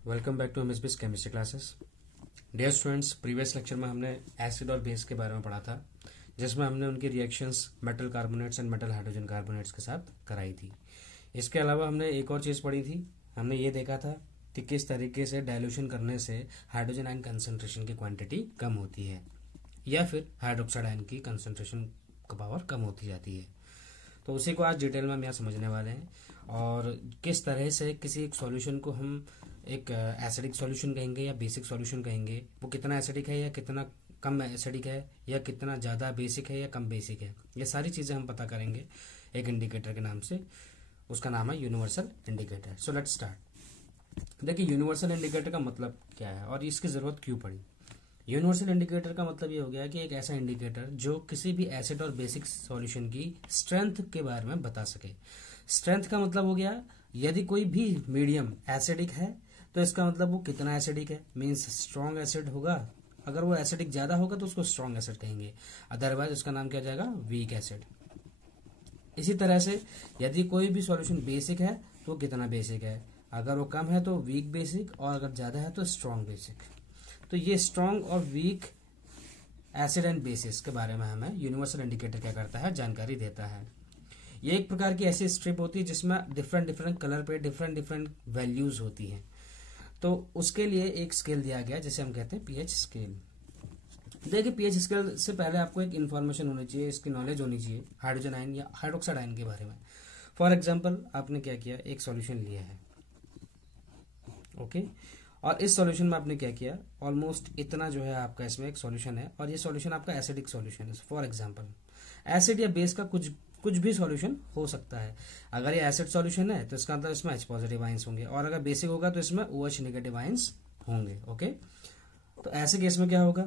Welcome back to MSBS chemistry classes. Dear students, previous lecture में हमने acid और base के बारे में पढ़ा था, जिसमें हमने उनकी reactions metal carbonates and metal hydrogen carbonates के साथ कराई थी। इसके अलावा हमने एक और चीज़ पढ़ी थी। हमने ये देखा था कि किस तरीके से डाइल्यूशन करने से हाइड्रोजन आयन कंसनट्रेशन की क्वांटिटी कम होती है या फिर हाइड्रोक्साइड आयन की कंसनट्रेशन का पावर कम होती जाती है। तो उसी को आज डिटेल में हम यहाँ समझने वाले हैं और किस तरह से किसी एक सॉल्यूशन को हम एक एसिडिक सॉल्यूशन कहेंगे या बेसिक सॉल्यूशन कहेंगे, वो कितना एसिडिक है या कितना कम एसिडिक है या कितना ज़्यादा बेसिक है या कम बेसिक है, ये सारी चीज़ें हम पता करेंगे एक इंडिकेटर के नाम से। उसका नाम है universal indicator. So let's start. देखिए, यूनिवर्सल इंडिकेटर का मतलब क्या है और इसकी ज़रूरत क्यों पड़ी। यूनिवर्सल इंडिकेटर का मतलब ये हो गया कि एक ऐसा इंडिकेटर जो किसी भी एसिड और बेसिक सॉल्यूशन की स्ट्रेंथ के बारे में बता सके। स्ट्रेंथ का मतलब हो गया, यदि कोई भी मीडियम एसिडिक है तो इसका मतलब वो कितना एसिडिक है, मीन्स स्ट्रॉन्ग एसिड होगा। अगर वो एसिडिक ज्यादा होगा तो उसको स्ट्रॉन्ग एसिड कहेंगे, अदरवाइज उसका नाम क्या जाएगा, वीक एसिड। इसी तरह से यदि कोई भी सॉल्यूशन बेसिक है तो कितना बेसिक है, अगर वो कम है तो वीक बेसिक और अगर ज्यादा है तो स्ट्रॉन्ग बेसिक। तो ये स्ट्रॉन्ग और वीक एसिड एंड बेसिस के बारे में हमें यूनिवर्सल इंडिकेटर क्या करता है, जानकारी देता है। ये एक प्रकार की ऐसी स्ट्रिप होती है जिसमें डिफरेंट डिफरेंट कलर पे डिफरेंट डिफरेंट वैल्यूज होती हैं। तो उसके लिए एक स्केल दिया गया जिसे हम कहते हैं पीएच स्केल। देखिए, पीएच स्केल से पहले आपको एक इन्फॉर्मेशन होनी चाहिए, इसकी नॉलेज होनी चाहिए हाइड्रोजन आयन या हाइड्रोक्साइड आयन के बारे में। फॉर एग्जाम्पल, आपने क्या किया, एक सॉल्यूशन लिया है, ओके, और इस सॉल्यूशन में आपने क्या किया, ऑलमोस्ट इतना जो है आपका इसमें एक सॉल्यूशन है और ये सॉल्यूशन आपका एसिडिक सॉल्यूशन है। फॉर एग्जांपल, एसिड या बेस का कुछ भी सॉल्यूशन हो सकता है। अगर ये एसिड सॉल्यूशन है तो इसका मतलब इसमें H पॉजिटिव आयंस होंगे और अगर बेसिक होगा तो इसमें OH नेगेटिव आयंस होंगे। ओके, तो ऐसे केस में क्या होगा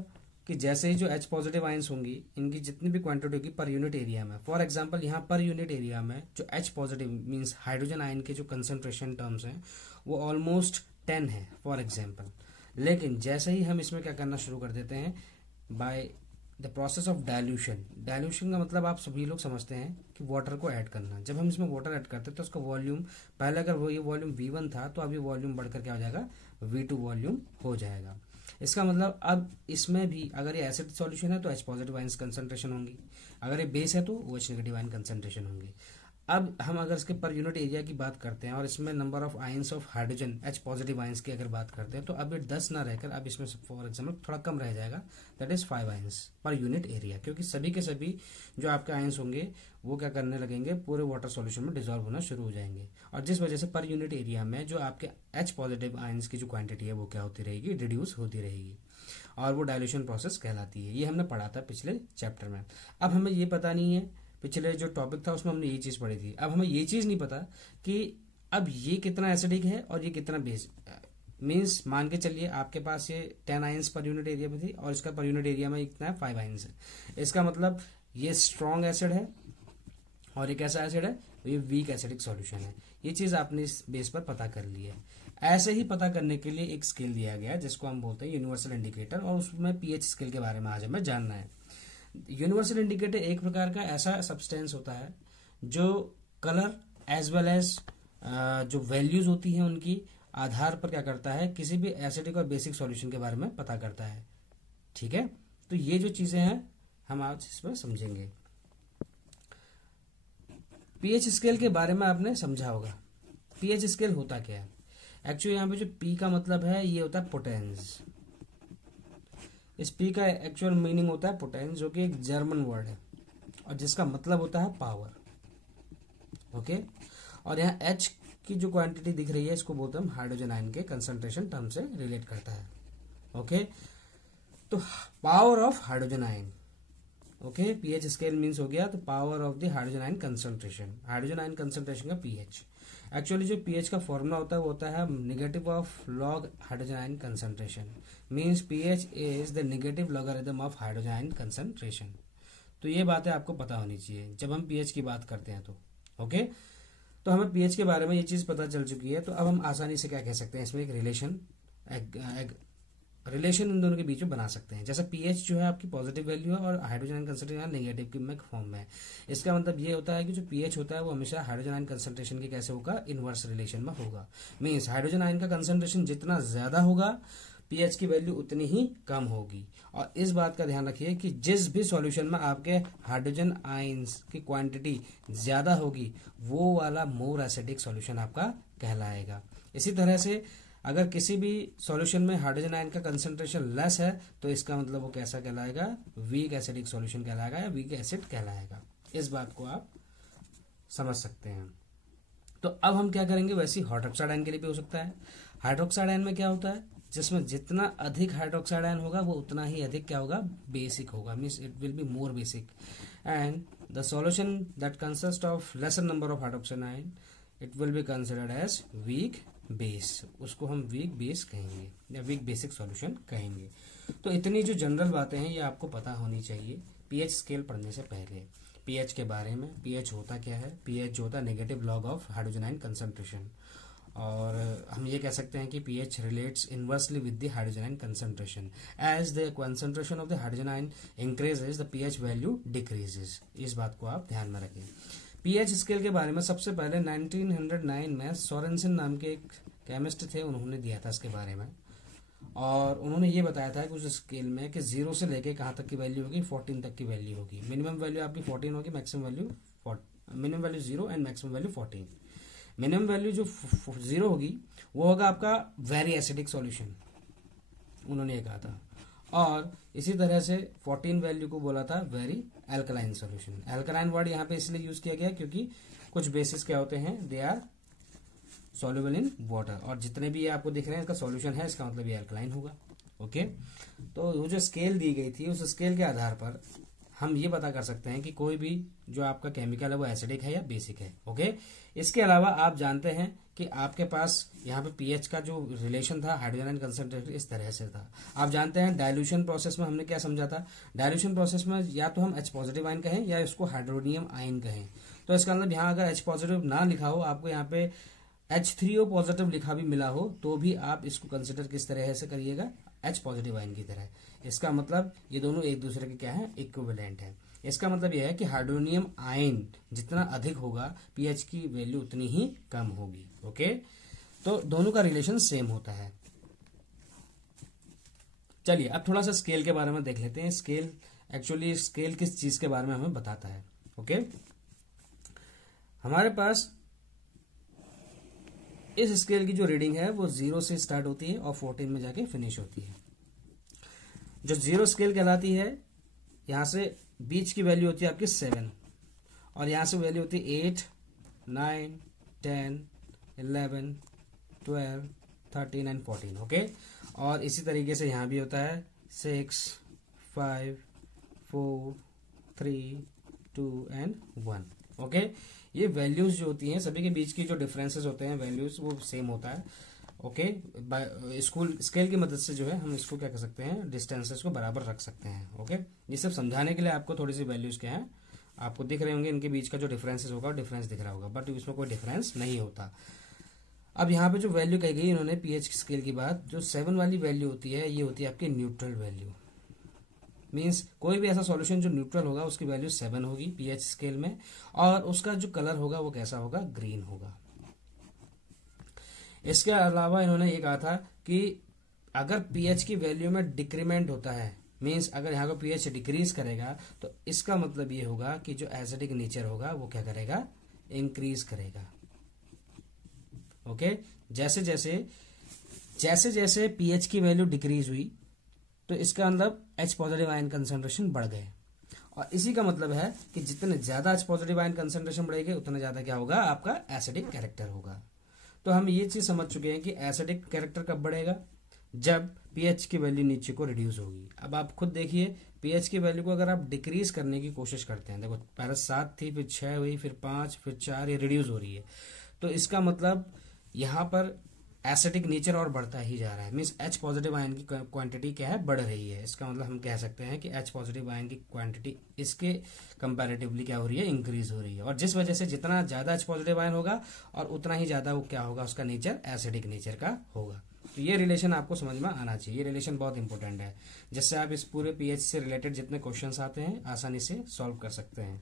कि जैसे ही जो H पॉजिटिव आयंस होंगी, इनकी जितनी भी क्वांटिटी होगी पर यूनिट एरिया में, फॉर एग्जांपल यहाँ पर यूनिट एरिया में जो H positive means hydrogen ion के जो कंसंट्रेशन टर्म्स हैं वो ऑलमोस्ट 10 है फॉर एग्जाम्पल। लेकिन जैसे ही हम इसमें क्या करना शुरू कर देते हैं, by the process of dilution. Dilution का मतलब आप सभी लोग समझते हैं कि वाटर को ऐड करना। जब हम इसमें वाटर ऐड करते हैं तो उसका वॉल्यूम, पहले अगर वो ये वॉल्यूम V1 था तो अब ये वॉल्यूम बढ़कर क्या हो जाएगा, V2 वॉल्यूम हो जाएगा। इसका मतलब अब इसमें भी अगर ये एसिड सॉल्यूशन है तो H पॉजिटिव आयंस कंसंट्रेशन होंगी, अगर ये बेस है तो OH नेगेटिव आयन कंसंट्रेशन होंगी। अब हम अगर इसके पर यूनिट एरिया की बात करते हैं और इसमें number of ions of hydrogen H positive ions की अगर बात करते हैं तो अब ये 10 ना रहकर अब इसमें फॉर एग्जांपल थोड़ा कम रह जाएगा, that is 5 ions per unit area, क्योंकि सभी के सभी जो आपके आयंस होंगे वो क्या करने लगेंगे, पूरे वाटर सॉल्यूशन में डिजॉल्व होना शुरू हो जाएंगे और जिस वजह से पर यूनिट एरिया में जो आपके H पॉजिटिव आयंस की जो क्वांटिटी है वो क्या होती रहेगी, रिड्यूस होती रहेगी और वो डाइल्यूशन प्रोसेस कहलाती है। ये हमने पढ़ा था पिछले चैप्टर में। अब हमें ये पता नहीं है, पिछले जो टॉपिक था उसमें हमने ये चीज पढ़ी थी, अब हमें ये चीज नहीं पता कि अब ये कितना एसिडिक है और ये कितना बेस। मीन्स मान के चलिए आपके पास ये 10 आयंस पर यूनिट एरिया में थी और इसका पर यूनिट एरिया में इतना है 5 आयंस है। इसका मतलब ये स्ट्रॉन्ग एसिड है और ये कैसा एसिड है, ये वीक एसिडिक सॉल्यूशन है। ये चीज आपने इस बेस पर पता कर ली है। ऐसे ही पता करने के लिए एक स्केल दिया गया है जिसको हम बोलते हैं यूनिवर्सल इंडिकेटर, और उसमें पीएच स्केल के बारे में आज हमें जानना है। यूनिवर्सल इंडिकेटर एक प्रकार का ऐसा सब्सटेंस होता है जो कलर एज वेल एज जो वैल्यूज होती हैं उनकी आधार पर क्या करता है, किसी भी एसिडिक और बेसिक सॉल्यूशन के बारे में पता करता है। ठीक है, तो ये जो चीजें हैं हम आज इसमें समझेंगे। पीएच स्केल के बारे में आपने समझा होगा। पीएच स्केल होता क्या है, एक्चुअली यहाँ पे जो पी का मतलब है ये होता है पोटेंस। इस पी का एक्चुअल मीनिंग होता है पोटेंस, जो कि एक जर्मन वर्ड है और जिसका मतलब होता है पावर। ओके, और यहाँ H की जो क्वांटिटी दिख रही है इसको बोलते हैं हाइड्रोजन आयन के कंसंट्रेशन टर्म से रिलेट करता है। ओके, तो power of hydrogen ion. Okay, pH scale means हो गया तो power of the hydrogen ion concentration, hydrogen ion concentration का पीएच। एक्चुअली जो पीएच का फॉर्मूला होता है वो होता है negative of log hydrogen ion concentration, means pH is the negative logarithm of hydrogen ion concentration. तो ये बातें आपको पता होनी चाहिए जब हम पीएच की बात करते हैं तो। ओके, तो हमें पीएच के बारे में ये चीज पता चल चुकी है, तो अब हम आसानी से क्या कह सकते हैं, इसमें एक रिलेशन रिलेशन इन दोनों के बीच में बना सकते हैं। जैसे पीएच जो है आपकी पॉजिटिव वैल्यू है और हाइड्रोजन आयन कंसंट्रेशन नेगेटिव की में फॉर्म में है। इसका मतलब ये होता है कि जो पीएच होता है वो हमेशा हाइड्रोजन आयन कंसंट्रेशन के कैसे होगा, इनवर्स रिलेशन में होगा। मीन्स हाइड्रोजन आयन का कंसंट्रेशन जितना ज्यादा होगा पीएच की वैल्यू उतनी ही कम होगी। और इस बात का ध्यान रखिए कि जिस भी सॉल्यूशन में आपके हाइड्रोजन आयंस की क्वांटिटी ज्यादा होगी वो वाला मोर एसिडिक सॉल्यूशन आपका कहलाएगा। इसी तरह से अगर किसी भी सॉल्यूशन में हाइड्रोजन आयन का कंसंट्रेशन लेस है तो इसका मतलब वो कैसा कहलाएगा, वीक एसिडिक सॉल्यूशन कहलाएगा या वीक एसिड कहलाएगा। इस बात को आप समझ सकते हैं। तो अब हम क्या करेंगे, वैसे हाइड्रोक्साइड आयन के लिए भी हो सकता है। हाइड्रोक्साइड आयन में क्या होता है, जिसमें जितना अधिक हाइड्रोक्साइड आयन होगा वो उतना ही अधिक क्या होगा, बेसिक होगा। Means it will be more basic. And the solution that consist of lesser number of hydroxide ion it will be considered as weak base. उसको हम वीक बेस कहेंगे या वीक बेसिक सॉल्यूशन कहेंगे। तो इतनी जो जनरल बातें हैं ये आपको पता होनी चाहिए पीएच स्केल पढ़ने से पहले। पीएच के बारे में, पीएच होता क्या है, पीएच जो होता है negative log of hydrogen ion concentration. और हम ये कह सकते हैं कि pH relates inversely with the hydrogen ion concentration. As the concentration of the hydrogen ion increases the pH value decreases. इस बात को आप ध्यान में रखें। pH स्केल के बारे में सबसे पहले 1909 में सोरेनसन नाम के एक केमिस्ट थे, उन्होंने दिया था इसके बारे में। और उन्होंने ये बताया था कि उस स्केल में कि 0 से लेके कहाँ तक की वैल्यू होगी, 14 तक की वैल्यू होगी। मिनिमम वैल्यू आपकी 14 होगी, maximum value minimum value 0 and maximum value 14। Minimum value जो 0 होगी वो होगा आपका वेरी एसिडिक सॉल्यूशन, उन्होंने ये कहा था। और इसी तरह से 14 वैल्यू को बोला था very alkaline solution. Alkaline word यहाँ पे इसलिए यूज किया गया क्योंकि कुछ बेसिस क्या होते हैं, they are soluble in water. और जितने भी ये आपको दिख रहे हैं इसका सॉल्यूशन है, इसका मतलब ये एल्कलाइन होगा। ओके, तो वो जो स्केल दी गई थी उस स्केल के आधार पर हम ये पता कर सकते हैं कि कोई भी जो आपका केमिकल है वो एसिडिक है या बेसिक है। ओके, इसके अलावा आप जानते हैं कि आपके पास यहाँ पे पीएच का जो रिलेशन था हाइड्रोजन आयन कंसंट्रेशन इस तरह से था। आप जानते हैं डाइल्यूशन प्रोसेस में हमने क्या समझा था, डाइल्यूशन प्रोसेस में या तो हम H पॉजिटिव आयन कहें या इसको हाइड्रोनियम आयन कहें। तो इसका मतलब यहाँ अगर H पॉजिटिव ना लिखा हो, आपको यहाँ पे H3O पॉजिटिव लिखा भी मिला हो तो भी आप इसको कंसिडर किस तरह से करिएगा, H पॉजिटिव आयन की तरह। इसका मतलब ये दोनों एक दूसरे के क्या है, इक्विवेलेंट है। इसका मतलब यह है कि हाइड्रोनियम आयन जितना अधिक होगा पीएच की वैल्यू उतनी ही कम होगी। ओके, तो दोनों का रिलेशन सेम होता है। चलिए अब थोड़ा सा स्केल के बारे में देख लेते हैं। स्केल एक्चुअली स्केल किस चीज के बारे में हमें बताता है। ओके, हमारे पास इस स्केल की जो रीडिंग है वो 0 से स्टार्ट होती है और 14 में जाके फिनिश होती है। जो 0 स्केल कहलाती है, यहां से बीच की वैल्यू होती है आपकी 7 और यहां से वैल्यू होती है 8, 9, 10, 11, 12, 13 एंड 14। ओके, और इसी तरीके से यहां भी होता है 6, 5, 4, 3, 2 एंड 1। ओके, ये वैल्यूज जो होती हैं सभी के बीच की जो डिफरेंसेस होते हैं वैल्यूज वो सेम होता है। ओके, स्कूल स्केल की मदद से जो है हम इसको क्या कर सकते हैं, डिस्टेंसेस को बराबर रख सकते हैं। ओके, ये सब समझाने के लिए आपको थोड़ी सी वैल्यूज क्या है आपको दिख रहे होंगे, इनके बीच का जो डिफरेंसेस होगा डिफरेंस दिख रहा होगा, बट इसमें कोई डिफरेंस नहीं होता। अब यहाँ पे जो वैल्यू कही गई इन्होंने पीएच स्केल की बात, जो 7 वाली वैल्यू होती है ये होती है आपकी न्यूट्रल वैल्यू। मीन्स कोई भी ऐसा सॉल्यूशन जो न्यूट्रल होगा उसकी वैल्यू 7 होगी पीएच स्केल में, और उसका जो कलर होगा वो कैसा होगा, ग्रीन होगा। इसके अलावा इन्होंने ये कहा था कि अगर पीएच की वैल्यू में डिक्रीमेंट होता है, मीन्स अगर यहाँ को पीएच डिक्रीज करेगा तो इसका मतलब ये होगा कि जो एसिडिक नेचर होगा वो क्या करेगा, इंक्रीज करेगा। ओके, जैसे जैसे पीएच की वैल्यू डिक्रीज हुई तो इसका मतलब H पॉजिटिव आयन कंसंट्रेशन बढ़ गए, और इसी का मतलब है कि जितने ज्यादा H पॉजिटिव आयन कंसंट्रेशन बढ़ेगा उतना ज्यादा क्या होगा, आपका एसिडिक कैरेक्टर होगा। तो हम ये चीज समझ चुके हैं कि एसिडिक कैरेक्टर कब बढ़ेगा, जब पीएच की वैल्यू नीचे को रिड्यूस होगी। अब आप खुद देखिए पीएच की वैल्यू को अगर आप डिक्रीज करने की कोशिश करते हैं, देखो पहले 7 थी, फिर 6 हुई, फिर 5, फिर 4, ये रिड्यूस हो रही है, तो इसका मतलब यहाँ पर एसिडिक नेचर और बढ़ता ही जा रहा है। मीन्स H पॉजिटिव आयन की क्वांटिटी क्या है, बढ़ रही है। इसका मतलब हम कह सकते हैं कि H पॉजिटिव आयन की क्वांटिटी इसके कंपैरेटिवली क्या हो रही है, इंक्रीज हो रही है। और जिस वजह से जितना ज्यादा H पॉजिटिव आयन होगा और उतना ही ज्यादा वो क्या होगा, उसका नेचर एसिडिक नेचर का होगा। तो ये रिलेशन आपको समझ में आना चाहिए, ये रिलेशन बहुत इंपॉर्टेंट है, जिससे आप इस पूरे पीएच से रिलेटेड जितने क्वेश्चंस आते हैं आसानी से सॉल्व कर सकते हैं।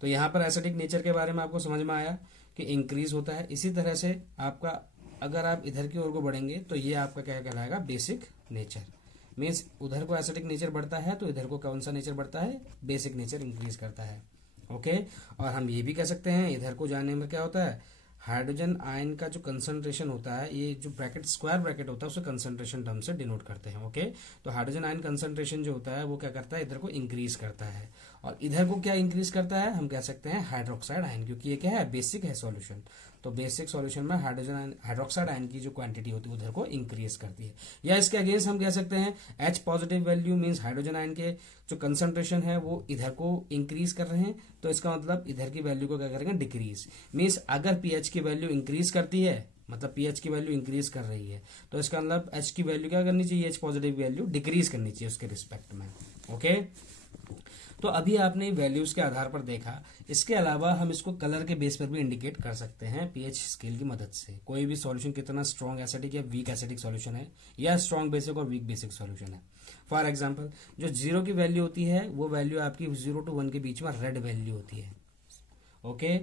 तो यहाँ पर एसिडिक नेचर के बारे में आपको समझ में आया कि इंक्रीज होता है। इसी तरह से आपका अगर आप इधर की ओर को बढ़ेंगे तो ये आपका क्या कहलाएगा, बेसिक नेचर। मीन्स उधर को एसिडिक नेचर बढ़ता है तो इधर को कौन सा नेचर बढ़ता है, बेसिक नेचर इंक्रीज करता है। ओके, और हम ये भी कह सकते हैं इधर को जाने में क्या होता है, हाइड्रोजन आयन का जो कंसंट्रेशन होता है, ये जो ब्रैकेट स्क्वायर ब्रैकेट होता है उसे कंसंट्रेशन टर्म से डिनोट करते हैं। ओके, तो हाइड्रोजन आयन कंसंट्रेशन जो होता है वो क्या करता है, इधर को इंक्रीज करता है, और इधर को क्या इंक्रीज करता है, हम कह सकते हैं हाइड्रोक्साइड आयन, क्योंकि ये क्या है, बेसिक है सॉल्यूशन। तो बेसिक सॉल्यूशन में हाइड्रोक्साइड आयन की जो क्वांटिटी होती है उधर को इंक्रीज करती है। या इसके अगेंस्ट हम कह सकते हैं H positive value means hydrogen ion के जो कंसंट्रेशन है वो इधर को इंक्रीज कर रहे हैं, तो इसका मतलब इधर की वैल्यू को क्या करेंगे, डिक्रीज। मींस अगर पीएच की वैल्यू इंक्रीज करती है, मतलब पीएच की वैल्यू इंक्रीज कर रही है, तो इसका मतलब एच की वैल्यू क्या करनी चाहिए, एच पॉजिटिव वैल्यू डिक्रीज करनी चाहिए उसके रिस्पेक्ट में। ओके, तो अभी आपने वैल्यूज के आधार पर देखा। इसके अलावा हम इसको कलर के बेस पर भी इंडिकेट कर सकते हैं पीएच स्केल की मदद से। कोई भी सॉल्यूशन कितना स्ट्रॉन्ग एसिडिक या वीक एसिडिक सॉल्यूशन है, या स्ट्रॉन्ग बेसिक और वीक बेसिक सॉल्यूशन है। फॉर एग्जांपल जो 0 की वैल्यू होती है वो वैल्यू आपकी 0 to 1 के बीच में रेड वैल्यू होती है। ओके,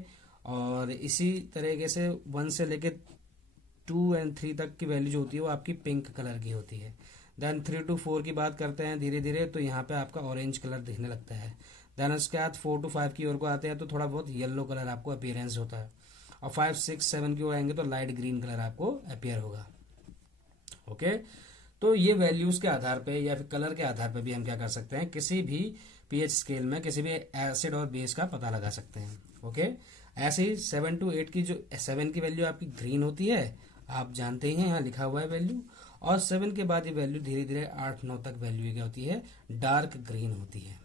और इसी तरीके से 1 से लेके 2 and 3 तक की वैल्यू जो होती है वो आपकी पिंक कलर की होती है। देन 3 to 4 की बात करते हैं धीरे धीरे, तो यहाँ पे आपका ऑरेंज कलर दिखने लगता है। देन उसके बाद 4 to 5 की ओर को आते हैं तो थोड़ा बहुत येलो कलर आपको अपीयरेंस होता है, और 5, 6, 7 की ओर आएंगे तो लाइट ग्रीन कलर आपको अपीयर होगा। ओके, तो ये वैल्यूज के आधार पे या फिर कलर के आधार पे भी हम क्या कर सकते हैं, किसी भी पीएच स्केल में किसी भी एसिड और बेस का पता लगा सकते हैं। ओके, ऐसे ही 7 to 8 की जो 7 की वैल्यू आपकी ग्रीन होती है, आप जानते ही हैं यहाँ लिखा हुआ है वैल्यू, और 7 के बाद ये वैल्यू धीरे धीरे 8-9 तक वैल्यू क्या होती है, डार्क ग्रीन होती है।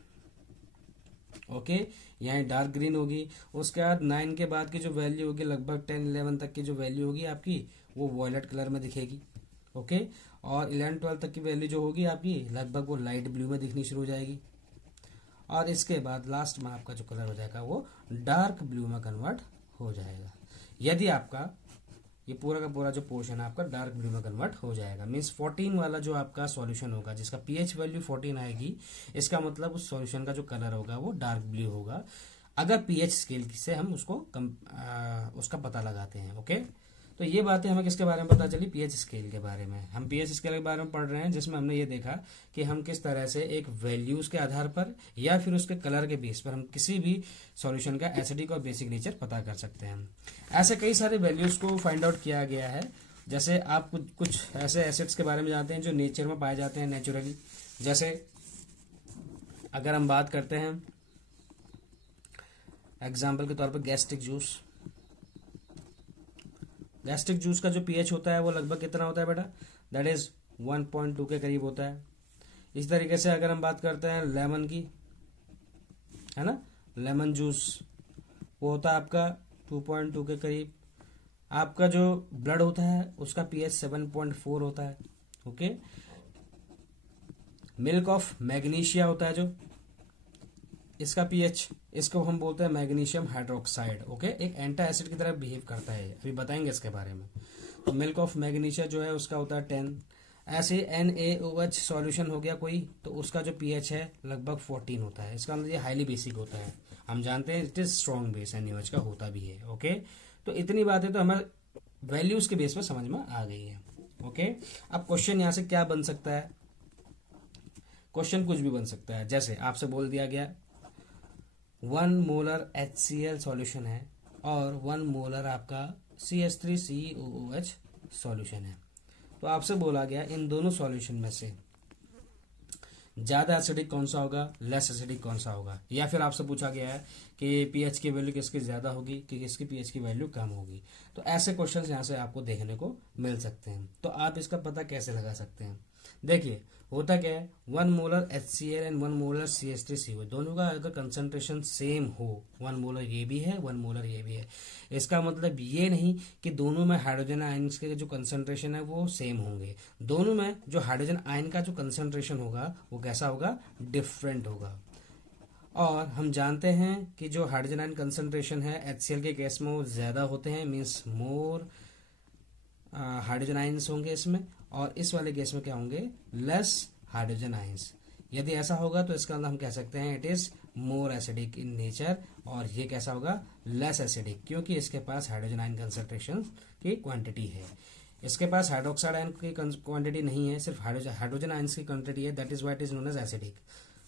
ओके, यहाँ डार्क ग्रीन होगी। उसके बाद 9 के बाद की जो वैल्यू होगी लगभग 10-11 तक की जो वैल्यू होगी आपकी वो वॉयलेट कलर में दिखेगी। ओके, और 11-12 तक की वैल्यू जो होगी आपकी लगभग वो लाइट ब्लू में दिखनी शुरू हो जाएगी, और इसके बाद लास्ट में आपका जो कलर हो जाएगा वो डार्क ब्लू में कन्वर्ट हो जाएगा। यदि आपका ये पूरा का पूरा जो पोर्शन है आपका डार्क ब्लू में कन्वर्ट हो जाएगा, मीन्स 14 वाला जो आपका सॉल्यूशन होगा जिसका पीएच वैल्यू 14 आएगी, इसका मतलब उस सॉल्यूशन का जो कलर होगा वो डार्क ब्लू होगा, अगर पीएच स्केल से हम उसको उसका पता लगाते हैं। ओके, तो ये बातें हमें किसके बारे में पता चली, पीएच स्केल के बारे में। हम पीएच स्केल के बारे में पढ़ रहे हैं जिसमें हमने ये देखा कि हम किस तरह से एक वैल्यूज के आधार पर या फिर उसके कलर के बेस पर हम किसी भी सॉल्यूशन का एसिडिक और बेसिक नेचर पता कर सकते हैं। ऐसे कई सारे वैल्यूज को फाइंड आउट किया गया है। जैसे आप कुछ ऐसे एसिड्स के बारे में जानते हैं जो नेचर में पाए जाते हैं नेचुरली। जैसे अगर हम बात करते हैं एग्जाम्पल के तौर पर गैस्ट्रिक जूस, गैस्ट्रिक जूस का जो पीएच होता है वो लगभग कितना होता है बेटा, दैट इज 1.2 के करीब होता है। इस तरीके से अगर हम बात करते हैं लेमन की, है ना, लेमन जूस वो होता है आपका 2.2 के करीब। आपका जो ब्लड होता है उसका पीएच 7.4 होता है। ओके, मिल्क ऑफ मैग्नीशिया होता है जो, इसका पीएच, इसको हम बोलते हैं मैग्नीशियम हाइड्रोक्साइड। ओके, एक एंटी एसिड की तरह बिहेव करता है, अभी बताएंगे इसके बारे में। तो मिल्क ऑफ मैग्नीशिया जो है उसका होता है 10। ऐसे NaOH सॉल्यूशन हो गया कोई, तो उसका जो पीएच है लगभग 14 होता है। इसका मतलब ये हाईली बेसिक होता है, हम जानते हैं it is strong base NaOH का होता भी है। ओके, तो इतनी बातें तो हमें वैल्यूज के बेस पर समझ में आ गई है। ओके, अब क्वेश्चन यहाँ से क्या बन सकता है, क्वेश्चन कुछ भी बन सकता है। जैसे आपसे बोल दिया गया 1 मोलर HCl सॉल्यूशन है और 1 मोलर आपका CH3COOH सॉल्यूशन है, तो आपसे बोला गया इन दोनों सॉल्यूशन में से ज्यादा एसिडिक कौन सा होगा, लेस एसिडिक कौन सा होगा, या फिर आपसे पूछा गया है कि पीएच की वैल्यू किसकी ज्यादा होगी कि किसकी पीएच की वैल्यू कम होगी। तो ऐसे क्वेश्चंस यहाँ से आपको देखने को मिल सकते हैं। तो आप इसका पता कैसे लगा सकते हैं, देखिए होता क्या है, 1 molar HCl and 1 molar CH3COOH दोनों का अगर कंसंट्रेशन सेम हो, 1 मोलर ये भी है 1 मोलर ये भी है, इसका मतलब ये नहीं कि दोनों में हाइड्रोजन आयन्स के जो कंसंट्रेशन है वो सेम होंगे। दोनों में जो हाइड्रोजन आयन का जो कंसंट्रेशन होगा वो कैसा होगा, डिफरेंट होगा। और हम जानते हैं कि जो हाइड्रोजन आयन कंसंट्रेशन है HCl के केस में वो ज्यादा होते हैं, मीन्स मोर हाइड्रोजन आयंस होंगे इसमें, और इस वाले गैस में क्या होंगे, लेस हाइड्रोजन आयंस। यदि ऐसा होगा तो इसका मतलब हम कह सकते हैं it is more acidic in nature, और ये कैसा होगा, लेस एसिडिक, क्योंकि इसके पास हाइड्रोजन आयन कंसंट्रेशन की क्वांटिटी है। इसके पास हाइड्रोक्साइड आयन की क्वांटिटी नहीं है, सिर्फ हाइड्रोजन आयंस की क्वांटिटी है, that is why it is known as acidic.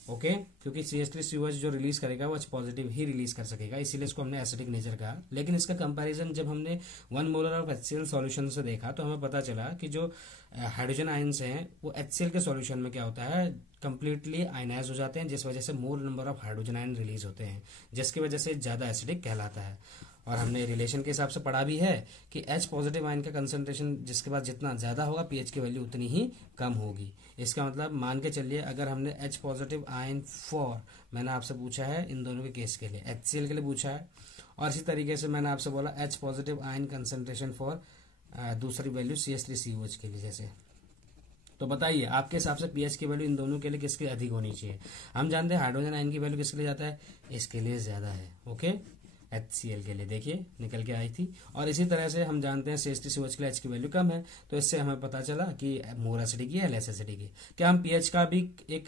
Okay, क्योंकि CH3COH जो रिलीज करेगा वो H पॉजिटिव ही रिलीज कर सकेगा, इसीलिए इसको हमने एसिडिक नेचर कहा। लेकिन इसका कंपैरिजन जब हमने 1 मोलर ऑफ HCl सॉल्यूशन से देखा तो हमें पता चला कि जो हाइड्रोजन आयंस हैं वो HCl के सॉल्यूशन में क्या होता है, कंप्लीटली आयनाइज हो जाते हैं, जिस वजह से मोर number of hydrogen ion release होते हैं, जिसकी वजह से ज़्यादा एसिडिक कहलाता है। और हमने रिलेशन के हिसाब से पढ़ा भी है कि H पॉजिटिव आयन का कंसंट्रेशन जिसके बाद जितना ज़्यादा होगा pH की वैल्यू उतनी ही कम होगी। इसका मतलब मान के चलिए अगर हमने H पॉजिटिव आयन फॉर, मैंने आपसे पूछा है इन दोनों के केस के लिए, HCl के लिए पूछा है, और इसी तरीके से मैंने आपसे बोला H positive ion concentration for दूसरी वैल्यू CH3COH के लिए जैसे, तो बताइए आपके हिसाब से pH की वैल्यू इन दोनों के लिए किसकी अधिक होनी चाहिए। हम जानते हैं हाइड्रोजन आयन की वैल्यू किसके लिए जाता है, इसके लिए ज़्यादा है। ओके, HCl के लिए देखिए निकल के आई थी, और इसी तरह से हम जानते हैं CH3COH के लिए H की वैल्यू कम है, तो इससे हमें पता चला कि मोर एसिडिक है लेस एसिडिक है। क्या हम pH का भी एक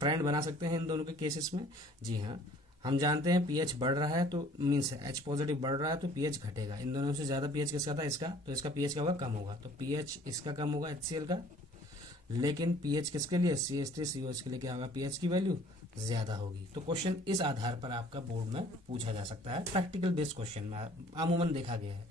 ट्रेंड बना सकते हैं इन दोनों के केसेस में? जी हाँ, हम जानते हैं pH बढ़ रहा है तो मीन्स H पॉजिटिव बढ़ रहा है तो pH घटेगा। इन दोनों से ज़्यादा pH किसका था, इसका, तो इसका pH क्या होगा, कम होगा, तो pH इसका कम होगा HCl का। लेकिन pH किसके लिए, CH3COH के लिए क्या होगा, pH की वैल्यू ज्यादा होगी। तो क्वेश्चन इस आधार पर आपका बोर्ड में पूछा जा सकता है, प्रैक्टिकल बेस्ड क्वेश्चन में अमूमन देखा गया है।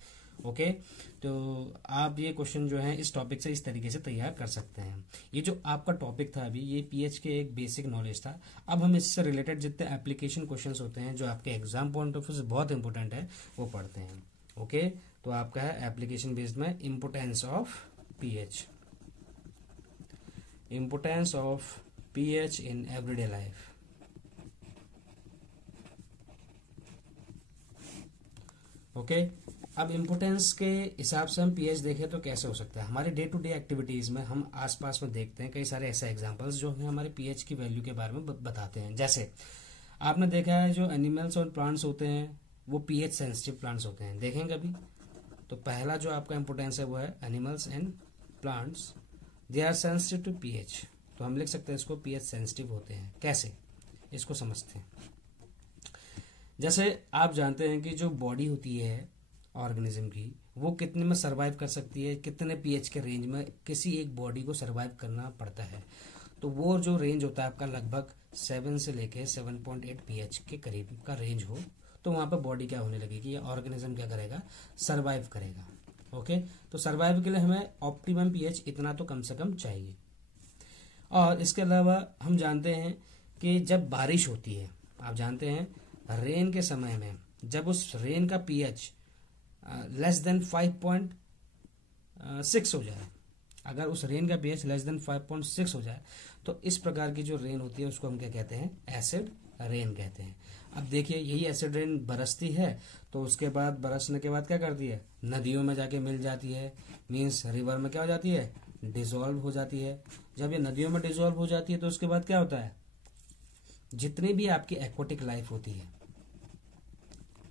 ओके, तो आप ये क्वेश्चन जो है इस टॉपिक से इस तरीके से तैयार कर सकते हैं। ये जो आपका टॉपिक था अभी, ये pH के एक बेसिक नॉलेज था। अब हम इससे रिलेटेड जितने एप्लीकेशन क्वेश्चंस होते हैं जो आपके एग्जाम पॉइंट ऑफ व्यू से बहुत इंपॉर्टेंट है वो पढ़ते हैं। ओके, तो आपका है एप्लीकेशन बेस्ड में importance of pH, importance of pH in everyday life। Okay, अब इम्पोर्टेंस के हिसाब से हम pH देखें तो कैसे हो सकता है। हमारे डे टू डे एक्टिविटीज में हम आसपास में देखते हैं कई सारे ऐसे एग्जांपल्स जो हमें हमारे pH की वैल्यू के बारे में बताते हैं। जैसे आपने देखा है जो एनिमल्स और प्लांट्स होते हैं वो pH सेंसिटिव प्लांट्स होते हैं, देखेंगे अभी। तो पहला जो आपका इम्पोर्टेंस है वो है animals and plants they are sensitive to pH। तो हम लिख सकते हैं इसको pH सेंसिटिव होते हैं। कैसे, इसको समझते हैं। जैसे आप जानते हैं कि जो बॉडी होती है ऑर्गेनिज्म की, वो कितने में सरवाइव कर सकती है, कितने pH के रेंज में किसी एक बॉडी को सरवाइव करना पड़ता है। तो वो जो रेंज होता है आपका लगभग 7 से लेके 7.8 pH के करीब का रेंज हो, तो वहाँ पर बॉडी क्या होने लगेगी, ऑर्गेनिज्म क्या करेगा, सरवाइव करेगा। ओके, तो सर्वाइव के लिए हमें ऑप्टिमम pH इतना तो कम से कम चाहिए। और इसके अलावा हम जानते हैं कि जब बारिश होती है, आप जानते हैं रेन के समय में जब उस रेन का pH लेस देन 5.6 हो जाए, अगर उस रेन का pH लेस देन 5.6 हो जाए तो इस प्रकार की जो रेन होती है उसको हम क्या कहते हैं, एसिड रेन कहते हैं। अब देखिए यही एसिड रेन बरसती है तो उसके बाद बरसने के बाद क्या करती है, नदियों में जाके मिल जाती है, मीन्स रिवर में क्या हो जाती है, डिसॉल्व हो जाती है। जब ये नदियों में डिसॉल्व हो जाती है तो उसके बाद क्या होता है, जितनी भी आपकी एक्वाटिक लाइफ होती है,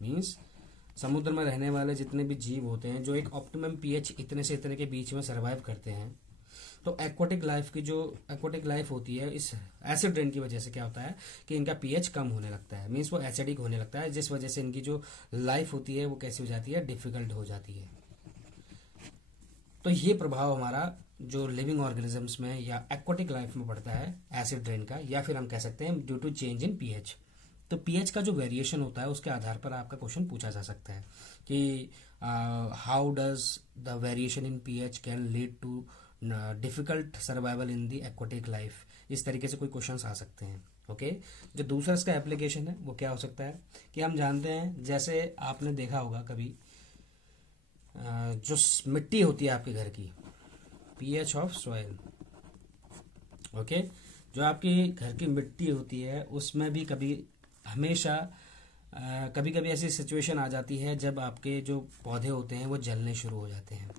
मीन्स समुद्र में रहने वाले जितने भी जीव होते हैं जो एक ऑप्टिमम pH इतने से इतने के बीच में सर्वाइव करते हैं, तो एक्वाटिक लाइफ की जो एक्वाटिक लाइफ होती है इस एसिड रेन की वजह से क्या होता है कि इनका pH कम होने लगता है, मीन्स वो एसिडिक होने लगता है, जिस वजह से इनकी जो लाइफ होती है वो कैसी हो जाती है, डिफिकल्ट हो जाती है। तो ये प्रभाव हमारा जो लिविंग ऑर्गेनिजम्स में या एक्वाटिक लाइफ में पड़ता है एसिड रेन का, या फिर हम कह सकते हैं due to change in pH। तो pH का जो वेरिएशन होता है उसके आधार पर आपका क्वेश्चन पूछा जा सकता है कि how does the variation in pH can lead to difficult survival in the aquatic life, इस तरीके से कोई क्वेश्चन आ सकते हैं। ओके, जो दूसरा इसका एप्लीकेशन है वो क्या हो सकता है कि हम जानते हैं, जैसे आपने देखा होगा कभी जो मिट्टी होती है आपके घर की, pH ऑफ सॉइल। ओके, जो आपकी घर की मिट्टी होती है उसमें भी कभी हमेशा कभी कभी ऐसी सिचुएशन आ जाती है जब आपके जो पौधे होते हैं वो जलने शुरू हो जाते हैं।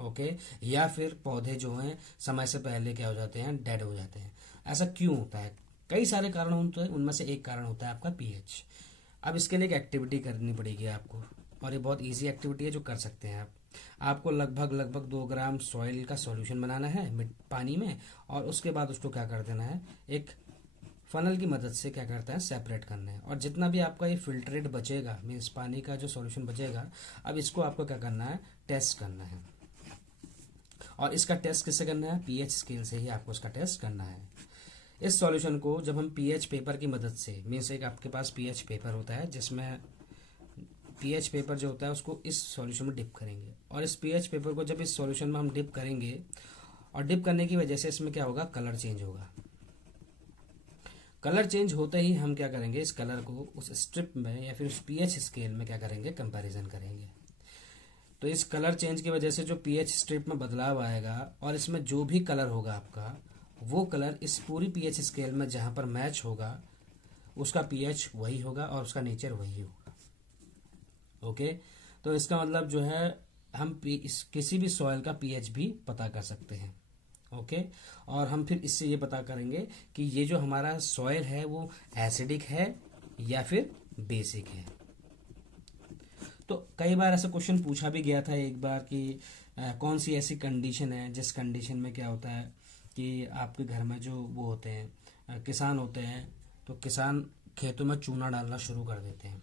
ओके, या फिर पौधे जो हैं समय से पहले क्या हो जाते हैं, डेड हो जाते हैं। ऐसा क्यों होता है, कई सारे कारण होते हैं, उनमें से एक कारण होता है आपका pH। अब इसके लिए एक एक्टिविटी करनी पड़ेगी आपको, और ये बहुत इजी एक्टिविटी है जो कर सकते हैं आप। आपको लगभग 2 ग्राम सॉइल का सॉल्यूशन बनाना है पानी में, और उसके बाद उसको क्या कर देना है, एक फनल की मदद से क्या करता है, सेपरेट करना है। और जितना भी आपका ये फिल्ट्रेट बचेगा, मीन्स पानी का जो सॉल्यूशन बचेगा, अब इसको आपको क्या करना है, टेस्ट करना है। और इसका टेस्ट किससे करना है, पीएच स्केल से ही आपको इसका टेस्ट करना है। इस सॉल्यूशन को जब हम पीएच पेपर की मदद से, मीन्स एक आपके पास पीएच पेपर होता है जिसमें पीएच पेपर जो होता है उसको इस सॉल्यूशन में डिप करेंगे, और इस पीएच पेपर को जब इस सॉल्यूशन में हम डिप करेंगे, और डिप करने की वजह से इसमें क्या होगा, कलर चेंज होगा। कलर चेंज होते ही हम क्या करेंगे, इस कलर को उस स्ट्रिप में या फिर उस पीएच स्केल में क्या करेंगे, कंपैरिजन करेंगे। तो इस कलर चेंज की वजह से जो पीएच स्ट्रिप में बदलाव आएगा, और इसमें जो भी कलर होगा आपका, वो कलर इस पूरी पीएच स्केल में जहां पर मैच होगा, उसका पीएच वही होगा और उसका नेचर वही होगा। ओके, तो इसका मतलब जो है हम किसी भी सॉइल का पीएच भी पता कर सकते हैं। ओके, और हम फिर इससे ये पता करेंगे कि ये जो हमारा सॉइल है वो एसिडिक है या फिर बेसिक है। तो कई बार ऐसा क्वेश्चन पूछा भी गया था एक बार कि कौन सी ऐसी कंडीशन है जिस कंडीशन में क्या होता है कि आपके घर में जो वो होते हैं, किसान होते हैं, तो किसान खेतों में चूना डालना शुरू कर देते हैं।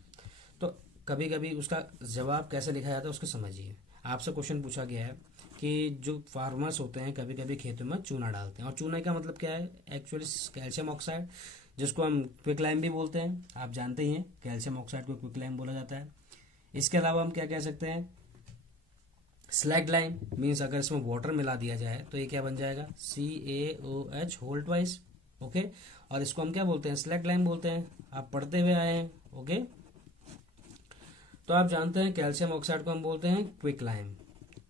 तो कभी कभी उसका जवाब कैसे लिखा जाता है उसको समझिए। आपसे क्वेश्चन पूछा गया है कि जो फार्मर्स होते हैं कभी कभी खेतों में चूना डालते हैं, और चूना का मतलब क्या है, एक्चुअली कैल्शियम ऑक्साइड, जिसको हम क्विकलाइम भी बोलते हैं। आप जानते ही हैं कैल्शियम ऑक्साइड को क्विकलाइम बोला जाता है। इसके अलावा हम क्या कह सकते हैं, स्लैग लाइम, मीन्स अगर इसमें वाटर मिला दिया जाए तो ये क्या बन जाएगा, CaOH होल ट्वाइस। ओके, और इसको हम क्या बोलते हैं, स्लैग लाइम बोलते हैं। आप पढ़ते हुए आए हैं। ओके, तो आप जानते हैं कैल्शियम ऑक्साइड को हम बोलते हैं क्विक लाइम,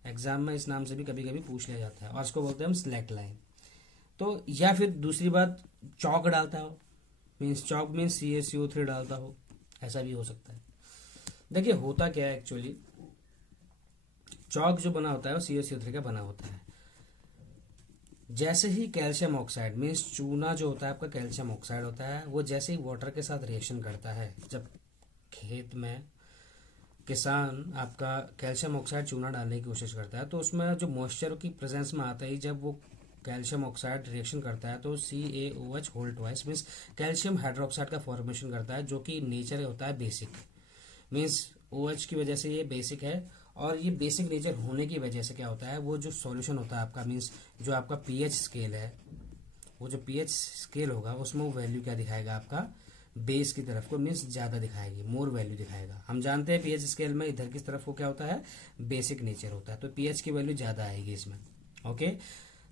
एग्जाम में इस नाम से भी कभी कभी पूछ लिया जाता है, और इसको बोलते हैं हम स्लैग लाइम। तो या फिर दूसरी बात, चौक डालता हो, मीन्स चौक मीन्स CaCO3 डालता हो, ऐसा भी हो सकता है। देखिए होता क्या है, एक्चुअली चौक जो बना होता है वो CaCO3 का बना होता है। जैसे ही कैल्शियम ऑक्साइड मीन्स चूना जो होता है आपका कैल्शियम ऑक्साइड होता है, वो जैसे ही वाटर के साथ रिएक्शन करता है, जब खेत में किसान आपका कैल्शियम ऑक्साइड चूना डालने की कोशिश करता है, तो उसमें जो मॉइस्चर की प्रेजेंस में आता ही जब वो कैल्शियम ऑक्साइड रिएक्शन करता है तो CaOH whole twice means calcium hydroxide का फॉर्मेशन करता है, जो कि नेचर होता है बेसिक, मीन्स OH की वजह से ये बेसिक है। और ये बेसिक नेचर होने की वजह से क्या होता है, वो जो सॉल्यूशन होता है आपका, मीन्स जो आपका पीएच स्केल है, वो जो पीएच स्केल होगा उसमें वो वैल्यू क्या दिखाएगा, आपका बेस की तरफ को मीन्स ज्यादा दिखाएगी, मोर वैल्यू दिखाएगा। हम जानते हैं पीएच स्केल में इधर की तरफ को क्या होता है, बेसिक नेचर होता है, तो पीएच की वैल्यू ज्यादा आएगी इसमें। ओके,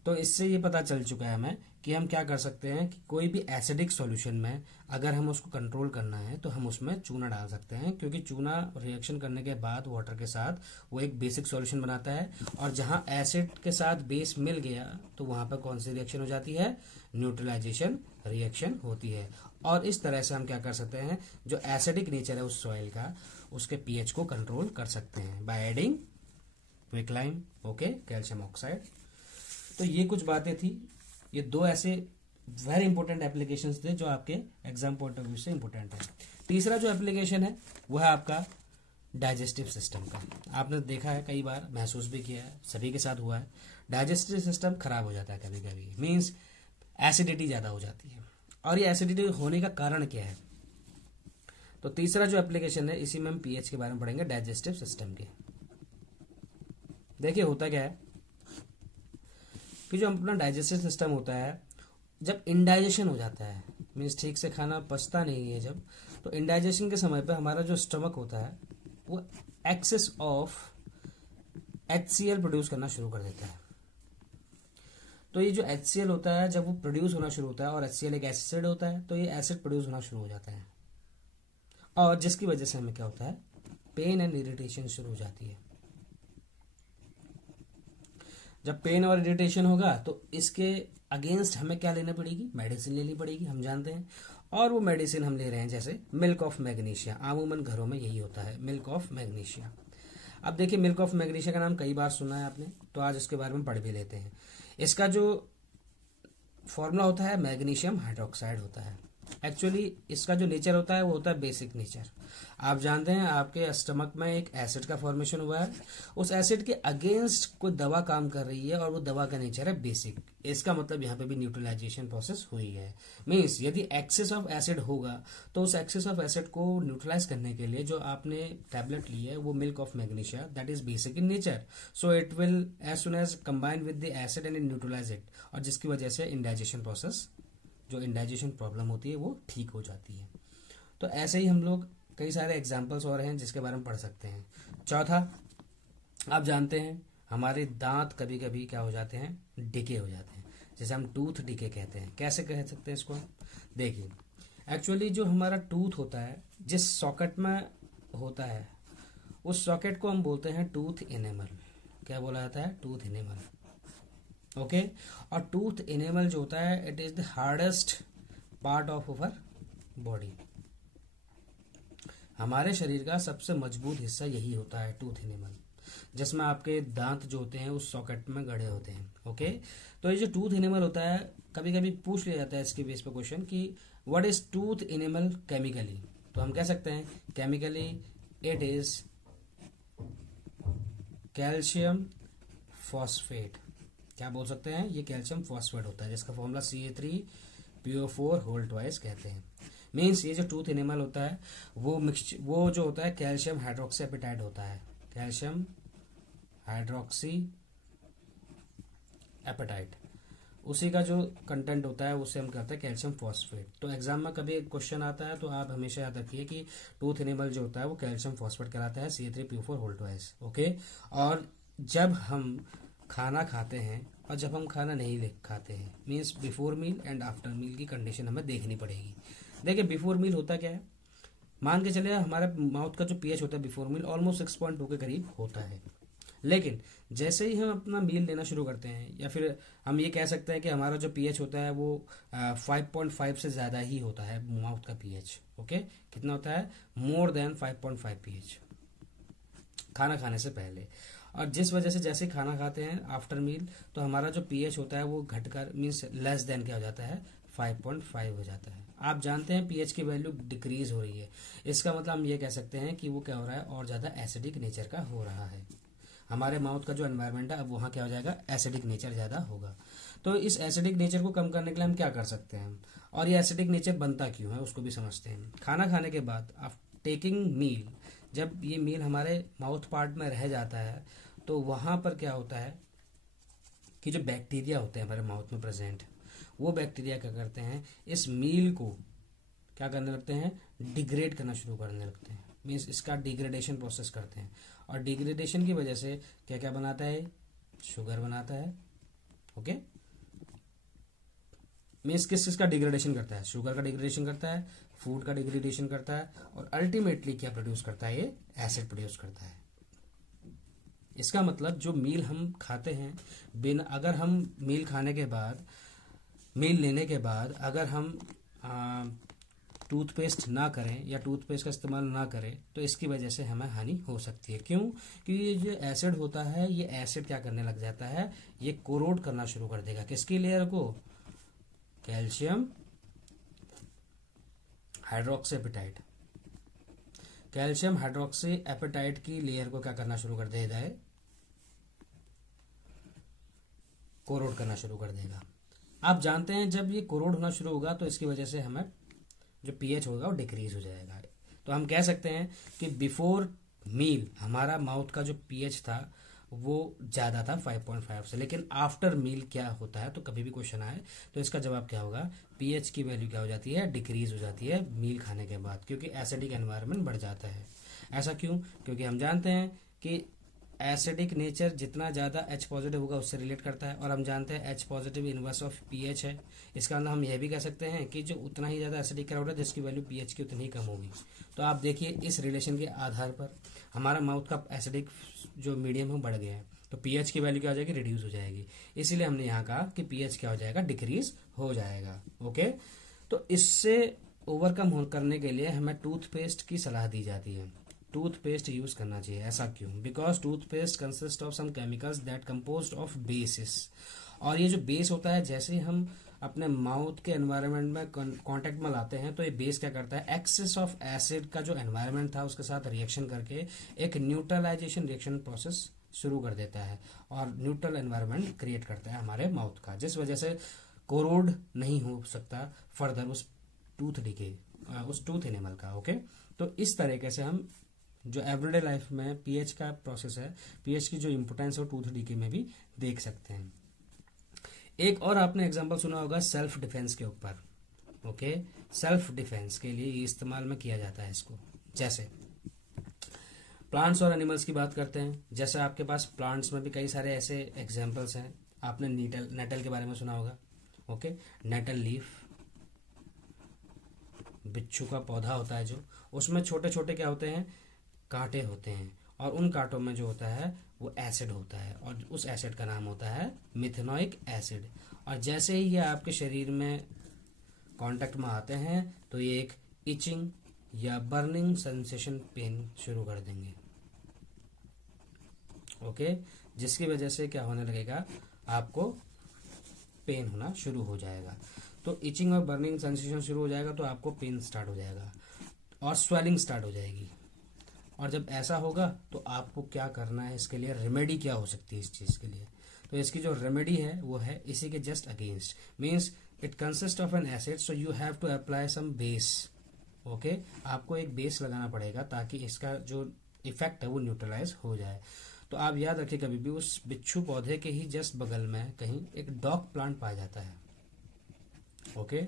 तो इससे ये पता चल चुका है हमें कि हम क्या कर सकते हैं कि कोई भी एसिडिक सॉल्यूशन में अगर हम उसको कंट्रोल करना है तो हम उसमें चूना डाल सकते हैं, क्योंकि चूना रिएक्शन करने के बाद वाटर के साथ वो एक बेसिक सॉल्यूशन बनाता है, और जहां एसिड के साथ बेस मिल गया तो वहां पर कौन सी रिएक्शन हो जाती है, न्यूट्रलाइजेशन रिएक्शन होती है। और इस तरह से हम क्या कर सकते हैं, जो एसिडिक नेचर है उस सॉइल का, उसके पीएच को कंट्रोल कर सकते हैं by adding quicklime, okay, calcium oxide. तो ये कुछ बातें थी, ये दो ऐसे वेरी इंपॉर्टेंट एप्लीकेशंस थे जो आपके एग्जाम पॉइंट ऑफ व्यू से इंपॉर्टेंट है। तीसरा जो एप्लीकेशन है वो है आपका डाइजेस्टिव सिस्टम का। आपने देखा है, कई बार महसूस भी किया है, सभी के साथ हुआ है, डाइजेस्टिव सिस्टम खराब हो जाता है कभी कभी, मीन्स एसिडिटी ज्यादा हो जाती है। और ये एसिडिटी होने का कारण क्या है, तो तीसरा जो एप्लीकेशन है इसी में हम पीएच के बारे में पढ़ेंगे, डाइजेस्टिव सिस्टम के। देखिए होता क्या है कि जो अपना डाइजेस्टिव सिस्टम होता है, जब इंडाइजेशन हो जाता है, मीन्स ठीक से खाना पचता नहीं है जब, तो इंडाइजेशन के समय पे हमारा जो स्टमक होता है वो एक्सेस ऑफ HCl प्रोड्यूस करना शुरू कर देता है। तो ये जो HCl होता है जब वो प्रोड्यूस होना शुरू होता है, और HCl एक एसिड होता है, तो ये एसिड प्रोड्यूस होना शुरू हो जाता है, और जिसकी वजह से हमें क्या होता है, पेन एंड इरिटेशन शुरू हो जाती है। जब पेन और इरिटेशन होगा तो इसके अगेंस्ट हमें क्या लेना पड़ेगी, मेडिसिन लेनी पड़ेगी, हम जानते हैं। और वो मेडिसिन हम ले रहे हैं जैसे मिल्क ऑफ मैग्नीशिया, आमूमन घरों में यही होता है, मिल्क ऑफ मैग्नीशिया। अब देखिए मिल्क ऑफ मैग्नीशिया का नाम कई बार सुना है आपने, तो आज इसके बारे में पढ़ भी लेते हैं। इसका जो फॉर्मूला होता है मैग्नीशियम हाइड्रोक्साइड होता है, एक्चुअली इसका जो नेचर होता है वो होता है बेसिक नेचर। आप जानते हैं आपके स्टमक में एक एसिड का फॉर्मेशन हुआ है, उस एसिड के अगेंस्ट कोई दवा काम कर रही है और वो दवा का नेचर है बेसिक। इसका मतलब यहाँ पे भी न्यूट्रलाइजेशन प्रोसेस हुई है। मीन्स यदि एक्सेस ऑफ एसिड होगा तो उस एक्सेस ऑफ एसिड को न्यूट्रलाइज करने के लिए जो आपने टैबलेट ली है वो milk of magnesia, that is basic in nature, so it will as soon as combine with the acid and neutralize it, और जिसकी वजह से इंडाइजेशन प्रोसेस, जो इंडाइजेशन प्रॉब्लम होती है वो ठीक हो जाती है। तो ऐसे ही हम लोग कई सारे एग्जाम्पल्स और हैं जिसके बारे में पढ़ सकते हैं। चौथा, आप जानते हैं हमारे दांत कभी कभी क्या हो जाते हैं, डिके हो जाते हैं, जैसे हम टूथ डिके कहते हैं। कैसे कह सकते हैं इसको? देखिए, एक्चुअली जो हमारा टूथ होता है जिस सॉकेट में होता है उस सॉकेट को हम बोलते हैं टूथ इनेमल। क्या बोला जाता है? Tooth enamel. ओके, और टूथ इनेमल जो होता है it is the hardest part of our body. हमारे शरीर का सबसे मजबूत हिस्सा यही होता है, टूथ इनेमल, जिसमें आपके दांत जो होते हैं उस सॉकेट में गड़े होते हैं। ओके, तो ये जो टूथ इनेमल होता है कभी कभी पूछ लिया जाता है इसके बेस पे क्वेश्चन कि what is tooth enamel chemically. तो हम कह सकते हैं chemically it is calcium phosphate. क्या बोल सकते हैं? ये कैल्शियम फॉस्फेट होता है जिसका फॉर्मूला CA3PO4 होल ट्वाइस कहते हैं। मीन्स ये जो टूथ इनेमल होता है वो जो होता है कैल्शियम हाइड्रोक्सी एपेटाइट होता है, कैल्शियम हाइड्रोक्सी एपेटाइट, उसी का जो कंटेंट होता है उसे हम कहते हैं कैल्शियम फॉस्फेट। तो एग्जाम में कभी एक क्वेश्चन आता है तो आप हमेशा याद रखिए कि टूथ इनेमल जो होता है वो कैल्शियम फॉस्फेट कहलाता है, CA3PO4 होल ट्वाइस। ओके, और जब हम खाना खाते हैं और जब हम खाना नहीं खाते हैं, means before meal and after meal की कंडीशन हमें देखनी पड़ेगी। देखिए, बिफोर मील होता क्या है, मान के चलिए हमारे माउथ का जो पीएच होता है बिफोर मील ऑलमोस्ट 6.2 के करीब होता है, लेकिन जैसे ही हम अपना मील लेना शुरू करते हैं, या फिर हम ये कह सकते हैं कि हमारा जो पीएच होता है वो 5.5 से ज़्यादा ही होता है माउथ का पीएच। ओके, कितना होता है? मोर देन 5.5 पीएच खाना खाने से पहले। और जिस वजह से जैसे खाना खाते हैं आफ्टर मील तो हमारा जो पीएच होता है वो घटकर मीन्स लेस देन क्या हो जाता है, 5.5 हो जाता है। आप जानते हैं पीएच की वैल्यू डिक्रीज हो रही है, इसका मतलब हम ये कह सकते हैं कि वो क्या हो रहा है, और ज़्यादा एसिडिक नेचर का हो रहा है। हमारे माउथ का जो एनवायरनमेंट है अब वहाँ क्या हो जाएगा, एसिडिक नेचर ज़्यादा होगा। तो इस एसिडिक नेचर को कम करने के लिए हम क्या कर सकते हैं, और ये एसिडिक नेचर बनता क्यों है उसको भी समझते हैं। खाना खाने के बाद आफ्टर टेकिंग मील, जब ये मील हमारे माउथ पार्ट में रह जाता है तो वहाँ पर क्या होता है कि जो बैक्टीरिया होते हैं हमारे माउथ में प्रेजेंट, वो बैक्टीरिया क्या करते हैं, इस मील को क्या करने लगते हैं, डिग्रेड करना शुरू करने लगते हैं। मीन्स इसका डिग्रेडेशन प्रोसेस करते हैं, और डिग्रेडेशन की वजह से क्या क्या बनाता है, शुगर बनाता है। ओके, मीन्स किस किस का डिग्रेडेशन करता है, शुगर का डिग्रेडेशन करता है, फूड का डिग्रेडेशन करता है, और अल्टीमेटली क्या प्रोड्यूस करता है, ये एसिड प्रोड्यूस करता है। इसका मतलब जो मील हम खाते हैं, बिना अगर हम मील खाने के बाद, मील लेने के बाद अगर हम टूथपेस्ट ना करें या टूथपेस्ट का इस्तेमाल ना करें तो इसकी वजह से हमें हानि हो सकती है। क्यों? क्योंकि ये जो एसिड होता है ये एसिड क्या करने लग जाता है, ये कोरोड करना शुरू कर देगा किसकी लेयर को, calcium hydroxyapatite. Calcium hydroxyapatite की लेयर को क्या करना शुरू कर देगा है, कोरोड करना शुरू कर देगा। आप जानते हैं जब ये कोरोड होना शुरू होगा तो इसकी वजह से हमें जो पीएच होगा वो डिक्रीज हो जाएगा। तो हम कह सकते हैं कि बिफोर मील हमारा माउथ का जो पीएच था वो ज़्यादा था 5.5 से, लेकिन आफ्टर मील क्या होता है, तो कभी भी क्वेश्चन आए तो इसका जवाब क्या होगा, पीएच की वैल्यू क्या हो जाती है, डिक्रीज हो जाती है मील खाने के बाद, क्योंकि एसिडिक एनवायरनमेंट बढ़ जाता है। ऐसा क्यों? क्योंकि हम जानते हैं कि एसिडिक नेचर जितना ज़्यादा H पॉजिटिव होगा उससे रिलेट करता है, और हम जानते हैं H positive inverse of pH है। इसका मतलब हम यह भी कह सकते हैं कि जो उतना ही ज़्यादा एसिडिक क्राउड है जिसकी वैल्यू पीएच की उतनी ही कम होगी। तो आप देखिए इस रिलेशन के आधार पर हमारा माउथ का एसिडिक जो मीडियम है बढ़ गया है, तो पीएच की वैल्यू क्या हो जाएगी, रिड्यूस हो जाएगी। इसीलिए हमने यहाँ कहा कि पीएच क्या हो जाएगा, डिक्रीज हो जाएगा। ओके, तो इससे ओवरकम करने के लिए हमें टूथपेस्ट की सलाह दी जाती है, टूथपेस्ट यूज करना चाहिए। ऐसा क्यों? Because toothpaste consist of some chemicals that composed of bases, और ये जो बेस होता है जैसे ही हम अपने माउथ के एनवायरनमेंट में कांटेक्ट में लाते हैं तो ये बेस क्या करता है, एक्सेस ऑफ एसिड का जो एनवायरनमेंट था उसके साथ रिएक्शन करके एक न्यूट्रलाइजेशन रिएक्शन प्रोसेस शुरू कर देता है और न्यूट्रल एनवायरनमेंट क्रिएट करता है हमारे माउथ का, जिस वजह से कोरोड नहीं हो सकता फर्दर उस टूथ डीके, उस टूथ एनिमल का। ओके, तो इस तरीके से हम जो एवरीडे लाइफ में पीएच का प्रोसेस है, पीएच की जो इंपोर्टेंस है वो टूथ डीके में भी देख सकते हैं। एक और आपने एग्जांपल सुना होगा सेल्फ डिफेंस के ऊपर। ओके, सेल्फ डिफेंस के लिए इस्तेमाल में किया जाता है इसको। जैसे प्लांट्स और एनिमल्स की बात करते हैं, जैसे आपके पास प्लांट्स में भी कई सारे ऐसे एग्जांपल्स हैं। आपने नेटल के बारे में सुना होगा। ओके, नेटल लीफ, बिच्छू का पौधा होता है जो, उसमें छोटे छोटे क्या होते हैं, कांटे होते हैं, और उन कांटों में जो होता है वो एसिड होता है, और उस एसिड का नाम होता है मिथेनोइक एसिड। और जैसे ही ये आपके शरीर में कांटेक्ट में आते हैं तो ये एक इचिंग या बर्निंग सेंसेशन, पेन शुरू कर देंगे। ओके, जिसकी वजह से क्या होने लगेगा, आपको पेन होना शुरू हो जाएगा। तो इचिंग और बर्निंग सेंसेशन शुरू हो जाएगा तो आपको पेन स्टार्ट हो जाएगा और स्वेलिंग स्टार्ट हो जाएगी। और जब ऐसा होगा तो आपको क्या करना है, इसके लिए रेमेडी क्या हो सकती है इस चीज़ के लिए। तो इसकी जो रेमेडी है वो है इसी के just against, means it consist of an acid, so you have to apply some base. Okay, आपको एक बेस लगाना पड़ेगा ताकि इसका जो इफेक्ट है वो न्यूट्रलाइज हो जाए। तो आप याद रखिए, कभी भी उस बिच्छू पौधे के ही जस्ट बगल में कहीं एक डॉग प्लांट पाया जाता है। ओके,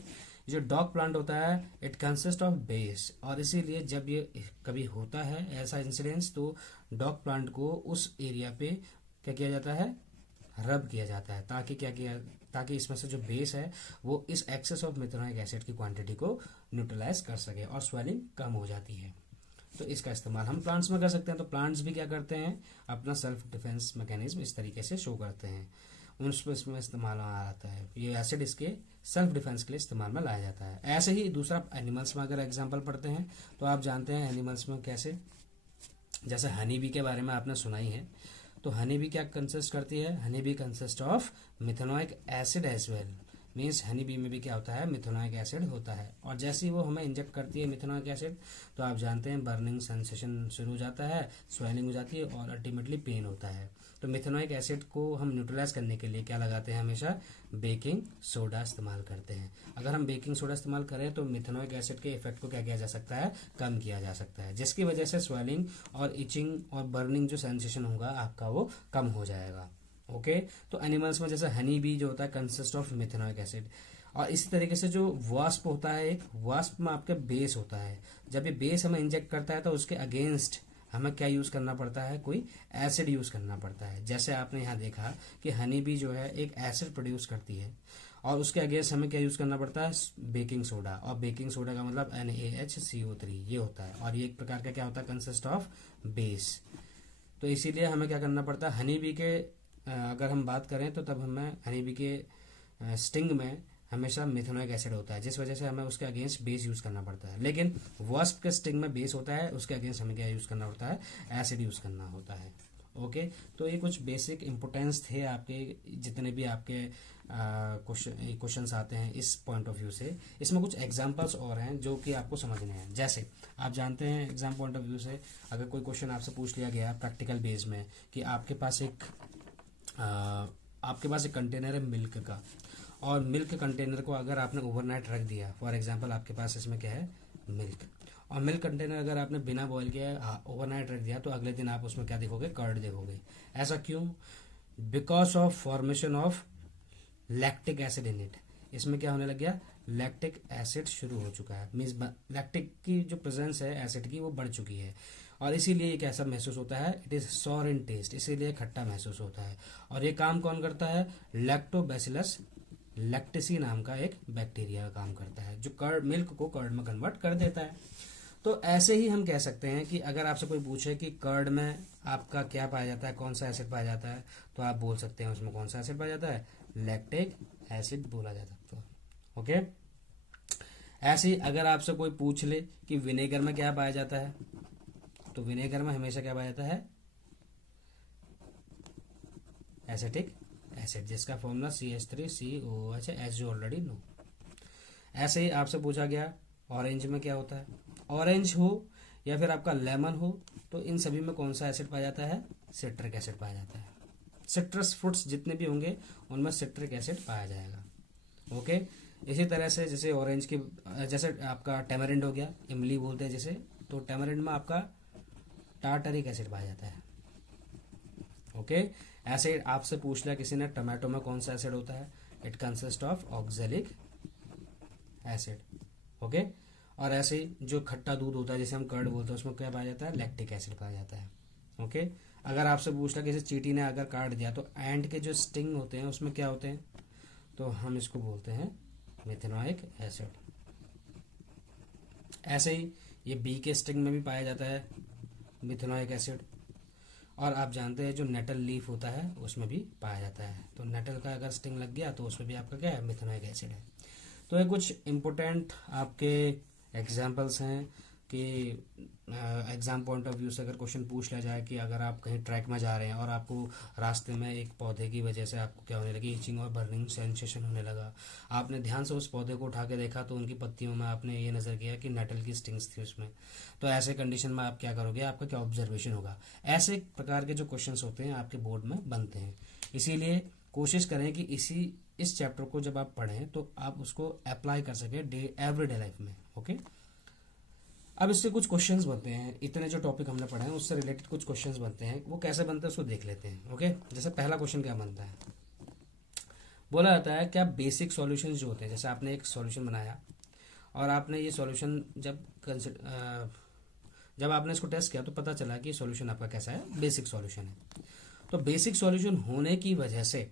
जो डॉग प्लांट होता है इट कंसिस्ट ऑफ बेस, और इसीलिए जब ये कभी होता है ऐसा इंसिडेंस तो डॉग प्लांट को उस एरिया पे क्या किया जाता है, रब किया जाता है, ताकि क्या किया, ताकि इसमें से जो बेस है वो इस एक्सेस ऑफ मिथेनोइक एसिड की क्वांटिटी को न्यूट्रलाइज कर सके और स्वेलिंग कम हो जाती है। तो इसका इस्तेमाल हम प्लांट्स में कर सकते हैं। तो प्लांट्स भी क्या करते हैं, अपना सेल्फ डिफेंस मैकेनिज्म इस तरीके से शो करते हैं, उसमें इसमें इस्तेमाल में आता है। ये एसिड इसके सेल्फ डिफेंस के लिए इस्तेमाल में लाया जाता है। ऐसे ही दूसरा एनिमल्स में अगर एग्जांपल पढ़ते हैं तो आप जानते हैं एनिमल्स में कैसे, जैसे हनी बी के बारे में आपने सुना ही है। तो हनी बी क्या कंसिस्ट करती है, honey bee consist of methanoic acid as well, means honey bee में भी क्या होता है, मिथेनोइक एसिड होता है। और जैसे ही वो हमें इंजेक्ट करती है मिथेनोइक एसिड तो आप जानते हैं बर्निंग सेंसेशन शुरू हो जाता है, स्वेलिंग हो जाती है और अल्टीमेटली पेन होता है। तो मिथेनोइक एसिड को हम न्यूट्रलाइज करने के लिए क्या लगाते हैं, हमेशा बेकिंग सोडा इस्तेमाल करते हैं। अगर हम बेकिंग सोडा इस्तेमाल करें तो मिथेनोइक एसिड के इफेक्ट को क्या किया जा सकता है, कम किया जा सकता है, जिसकी वजह से स्वेलिंग और इचिंग और बर्निंग जो सेंसेशन होगा आपका वो कम हो जाएगा। ओके, तो एनिमल्स में जैसे हनी बी जो होता है कंसिस्ट ऑफ मिथेनोइक एसिड, और इसी तरीके से जो वास्प होता है, एक वास्प में आपके बेस होता है। जब ये बेस हमें इंजेक्ट करता है तो उसके अगेंस्ट हमें क्या यूज करना पड़ता है, कोई एसिड यूज करना पड़ता है। जैसे आपने यहाँ देखा कि हनी बी जो है एक एसिड प्रोड्यूस करती है और उसके अगेंस्ट हमें क्या यूज करना पड़ता है, बेकिंग सोडा। और बेकिंग सोडा का मतलब NaHCO3 ये होता है, और ये एक प्रकार का क्या होता है, कंसिस्ट ऑफ बेस। तो इसीलिए हमें क्या करना पड़ता है, हनी बी के अगर हम बात करें तो तब हमें हनी बी के स्टिंग में हमेशा मिथेनोइक एसिड होता है, जिस वजह से हमें उसके अगेंस्ट बेस यूज करना पड़ता है। लेकिन वास्प के स्टिंग में बेस होता है, उसके अगेंस्ट हमें क्या यूज करना होता है, एसिड यूज करना होता है। ओके, तो ये कुछ बेसिक इंपोर्टेंस थे आपके, जितने भी आपके क्वेश्चंस आते हैं इस पॉइंट ऑफ व्यू से। इसमें कुछ एग्जांपल्स और हैं जो कि आपको समझने हैं। जैसे आप जानते हैं एग्जाम पॉइंट ऑफ व्यू से अगर कोई क्वेश्चन आपसे पूछ लिया गया प्रैक्टिकल बेस में कि आपके पास एक कंटेनर है मिल्क का, और मिल्क कंटेनर को अगर आपने ओवरनाइट रख दिया, फॉर एग्जांपल आपके पास इसमें क्या है, मिल्क, और मिल्क कंटेनर अगर आपने बिना बॉईल किए ओवरनाइट रख दिया तो अगले दिन आप उसमें क्या देखोगे, कर्ड देखोगे। ऐसा क्यों, because of formation of lactic acid in it. इसमें क्या होने लग गया, लैक्टिक एसिड शुरू हो चुका है, मीन्स लैक्टिक की जो प्रेजेंस है एसिड की वो बढ़ चुकी है, और इसीलिए ये कैसा महसूस होता है, it is sour in taste, इसीलिए खट्टा महसूस होता है। और ये काम कौन करता है, लैक्टोबैसिलस लैक्टिसी नाम का एक बैक्टीरिया काम करता है, जो कर्ड, मिल्क को कर्ड में कन्वर्ट कर देता है। तो ऐसे ही हम कह सकते हैं कि अगर आपसे कोई पूछे कि कर्ड में आपका क्या पाया जाता है, कौन सा एसिड पाया जाता है, तो आप बोल सकते हैं उसमें कौन सा एसिड पाया जाता है, लैक्टिक एसिड बोला जा सकता है। ओके, ऐसे ही अगर आपसे कोई पूछ ले कि विनेगर में क्या पाया जाता है, तो विनेगर में हमेशा क्या पाया जाता है, एसिटिक एसिड, जिसका फॉर्मूला CH3COOH है, एज यू ऑलरेडी नो। ऐसे ही आपसे पूछा गया ऑरेंज में क्या होता है, ऑरेंज हो या फिर आपका लेमन हो, तो इन सभी में कौन सा एसिड पाया जाता है, सिट्रिक एसिड पाया जाता है। सिट्रस फ्रूट्स जितने भी होंगे उनमें सिट्रिक एसिड पाया जाएगा। ओके, इसी तरह से जैसे ऑरेंज की, जैसे आपका टैमरिंड हो गया, इमली बोलते हैं जैसे, तो टैमरिंड में आपका टार्टरिक एसिड पाया जाता है। ओके, ऐसे आपसे पूछ लिया किसी ने टमाटो में कौन सा एसिड होता है, it consist of oxalic acid. Okay, और ऐसे ही जो खट्टा दूध होता है जिसे हम कर्ड बोलते हैं, उसमें क्या पाया जाता है, लैक्टिक एसिड पाया जाता है। ओके, अगर आपसे पूछ लिया किसी चींटी ने अगर काट दिया तो एंट के जो स्टिंग होते हैं उसमें क्या होते हैं, तो हम इसको बोलते हैं मिथेनोइक एसिड। ऐसे ही ये बी के स्टिंग में भी पाया जाता है मिथेनोइक एसिड, और आप जानते हैं जो नेटल लीफ होता है उसमें भी पाया जाता है, तो नेटल का अगर स्टिंग लग गया तो उसमें भी आपका क्या है, मिथेनोइक एसिड है। तो ये कुछ इम्पोर्टेंट आपके एग्जाम्पल्स हैं कि एग्जाम पॉइंट ऑफ व्यू से अगर क्वेश्चन पूछ लिया जाए कि अगर आप कहीं ट्रैक में जा रहे हैं और आपको रास्ते में एक पौधे की वजह से आपको क्या होने लगी, इचिंग और बर्निंग सेंसेशन होने लगा, आपने ध्यान से उस पौधे को उठा के देखा तो उनकी पत्तियों में आपने ये नज़र किया कि नेटल की स्टिंग्स थी उसमें, तो ऐसे कंडीशन में आप क्या करोगे, आपका क्या ऑब्जर्वेशन होगा। ऐसे प्रकार के जो क्वेश्चन होते हैं आपके बोर्ड में बनते हैं, इसीलिए कोशिश करें कि इस चैप्टर को जब आप पढ़ें तो आप उसको अप्लाई कर सके एवरीडे लाइफ में। ओके, अब इससे कुछ क्वेश्चंस बनते हैं, इतने जो टॉपिक हमने पढ़े हैं उससे रिलेटेड कुछ क्वेश्चंस बनते हैं, वो कैसे बनते हैं उसको देख लेते हैं। ओके, जैसे पहला क्वेश्चन क्या बनता है, बोला जाता है क्या बेसिक सॉल्यूशंस जो होते हैं, जैसे आपने एक सॉल्यूशन बनाया और आपने ये सॉल्यूशन जब आपने इसको टेस्ट किया तो पता चला कि सॉल्यूशन आपका कैसा है, बेसिक सॉल्यूशन है। तो बेसिक सॉल्यूशन होने की वजह से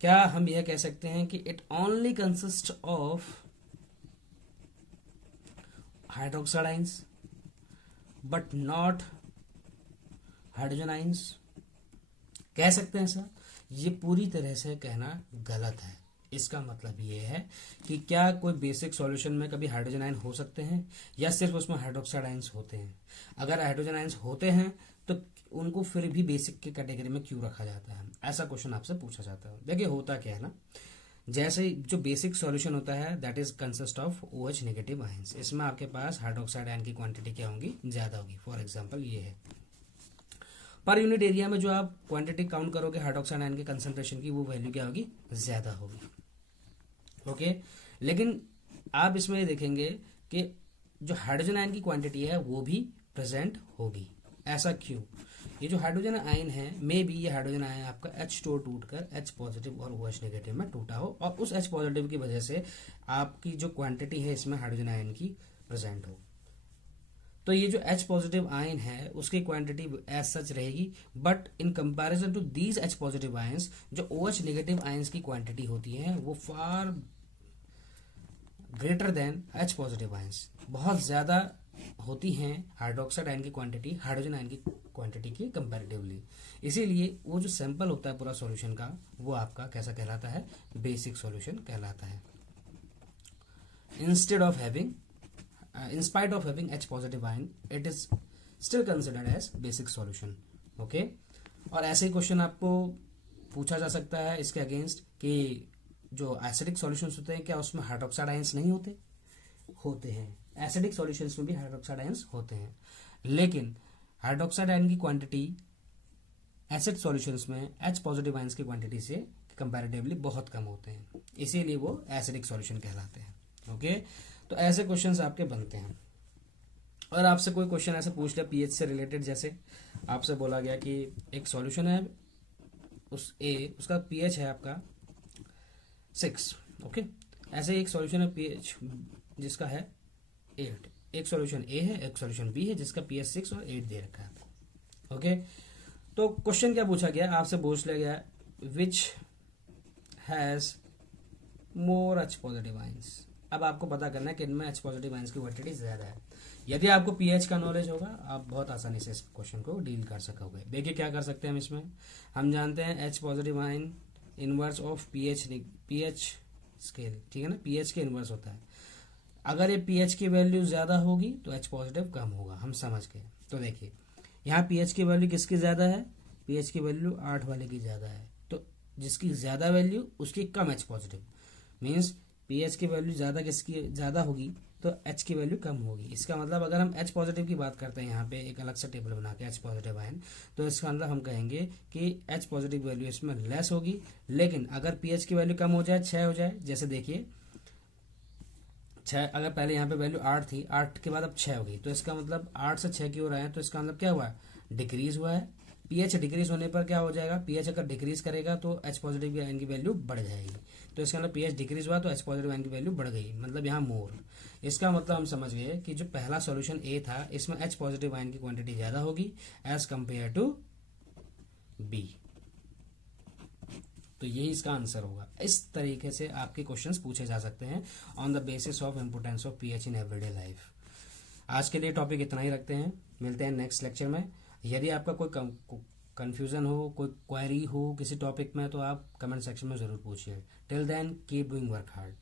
क्या हम यह कह सकते हैं कि it only consist of hydroxide ions but not hydrogen ions, कह सकते हैं सर? ये पूरी तरह से कहना गलत है। इसका मतलब ये है कि क्या कोई बेसिक सॉल्यूशन में कभी हाइड्रोजन आयन हो सकते हैं या सिर्फ उसमें हाइड्रोक्साइड आयंस होते हैं। अगर हाइड्रोजन आयंस होते हैं तो उनको फिर भी बेसिक की कैटेगरी में क्यों रखा जाता है, ऐसा क्वेश्चन आपसे पूछा जाता है। देखिए होता क्या है ना, जैसे जो बेसिक सॉल्यूशन होता है that is consist of OH negative ions, इसमें आपके पास हाइड्रोक्साइड आयन की क्वांटिटी क्या होगी, ज्यादा होगी। फॉर एग्जांपल ये है पर यूनिट एरिया में जो आप क्वांटिटी काउंट करोगे हाइड्रोक्साइड आयन के कंसंट्रेशन की, वो वैल्यू क्या होगी, ज्यादा होगी। ओके, लेकिन आप इसमें ये देखेंगे कि जो हाइड्रोजन आयन की क्वांटिटी है वो भी प्रेजेंट होगी। ऐसा क्यों? ये जो हाइड्रोजन आयन है मे बी ये हाइड्रोजन आयन आपका H2O टूटकर H पॉजिटिव और OH नेगेटिव में टूटा हो और उस H पॉजिटिव की वजह से आपकी जो क्वांटिटी है इसमें हाइड्रोजन आयन की प्रेजेंट हो। तो ये जो H पॉजिटिव आयन है उसकी क्वांटिटी एज सच रहेगी, but in comparison to these H positive ions जो OH नेगेटिव आयंस की क्वांटिटी होती है वो far greater than H positive ions, बहुत ज्यादा होती हैं हाइड्रोक्साइड आयन की क्वांटिटी हाइड्रोजन आयन की क्वांटिटी की कंपैरेटिवली। इसीलिए वो जो सैंपल होता है पूरा सॉल्यूशन का वो आपका कैसा कहलाता है, बेसिक सॉल्यूशन कहलाता है। Instead of having in spite of having H positive ion it is still considered as basic solution। Okay, और ऐसे ही क्वेश्चन आपको पूछा जा सकता है इसके अगेंस्ट कि जो एसिडिक सॉल्यूशंस होते हैं क्या उसमें हाइड्रोक्साइड आयंस नहीं होते? होते हैं, एसिडिक सॉल्यूशंस में भी हाइड्रोक्साइड आयंस होते हैं, लेकिन हाइड्रोक्साइड आयन की क्वांटिटी एसिड सॉल्यूशंस में H पॉजिटिव आयंस की क्वांटिटी से कंपैरेटिवली बहुत कम होते हैं, इसीलिए वो एसिडिक सॉल्यूशन कहलाते हैं। ओके, तो ऐसे क्वेश्चंस आपके बनते हैं। और आपसे कोई क्वेश्चन ऐसे पूछ लिया पीएच से रिलेटेड, जैसे आपसे बोला गया कि एक सॉल्यूशन है उसका पीएच है आपका 6। ओके, ऐसे एक सॉल्यूशन है पीएच जिसका है 8, एक सॉल्यूशन ए है एक सॉल्यूशन बी है जिसका पीएच 6 और 8 दे रखा है। ओके, तो क्वेश्चन क्या पूछा गया, आपसे पूछ लिया गया which has more H positive ions. अब आपको पता करना है कि इनमें H पॉजिटिव आयंस की क्वांटिटी ज्यादा है। यदि आपको पीएच का नॉलेज होगा आप बहुत आसानी से इस क्वेश्चन को डील कर सकोगे। देखिए क्या कर सकते हैं हम इसमें, हम जानते हैं H positive ion inverse of pH scale, ठीक है ना, पीएच के इनवर्स होता है। अगर ये पीएच की वैल्यू ज्यादा होगी तो H पॉजिटिव कम होगा, हम समझ गए। तो देखिए यहाँ पीएच की वैल्यू किसकी ज्यादा है, पीएच की वैल्यू 8 वाले की ज्यादा है, तो जिसकी ज़्यादा वैल्यू उसकी कम एच पॉजिटिव, मीन्स पीएच की वैल्यू ज़्यादा किसकी ज़्यादा होगी तो एच की वैल्यू कम होगी। इसका मतलब अगर हम एच पॉजिटिव की बात करते हैं यहाँ पे एक अलग सा टेबल बना के एच पॉजिटिव आयन, तो इसका मतलब हम कहेंगे कि एच पॉजिटिव वैल्यू इसमें लेस होगी। लेकिन अगर पीएच की वैल्यू कम हो जाए, 6 हो जाए, जैसे देखिए 6, अगर पहले यहाँ पे वैल्यू 8 थी, 8 के बाद अब 6 हो गई, तो इसका मतलब 8 से 6 की ओर आए, तो इसका मतलब क्या हुआ है, डिक्रीज हुआ है। पीएच डिक्रीज होने पर क्या हो जाएगा, पीएच अगर डिक्रीज करेगा तो एच पॉजिटिव आयन की वैल्यू बढ़ जाएगी। तो इसका मतलब पीएच डिक्रीज हुआ तो एच पॉजिटिव आयन की वैल्यू बढ़ गई, मतलब यहाँ मोर। इसका मतलब हम समझ गए कि जो पहला सॉल्यूशन ए था इसमें एच पॉजिटिव आयन की क्वांटिटी ज्यादा होगी एज कंपेयर टू बी। तो यही इसका आंसर होगा। इस तरीके से आपके क्वेश्चंस पूछे जा सकते हैं on the basis of importance of pH in everyday life. आज के लिए टॉपिक इतना ही रखते हैं, मिलते हैं नेक्स्ट लेक्चर में। यदि आपका कोई कंफ्यूजन हो, कोई क्वेरी हो किसी टॉपिक में, तो आप कमेंट सेक्शन में ज़रूर पूछिए। Till then keep doing work hard.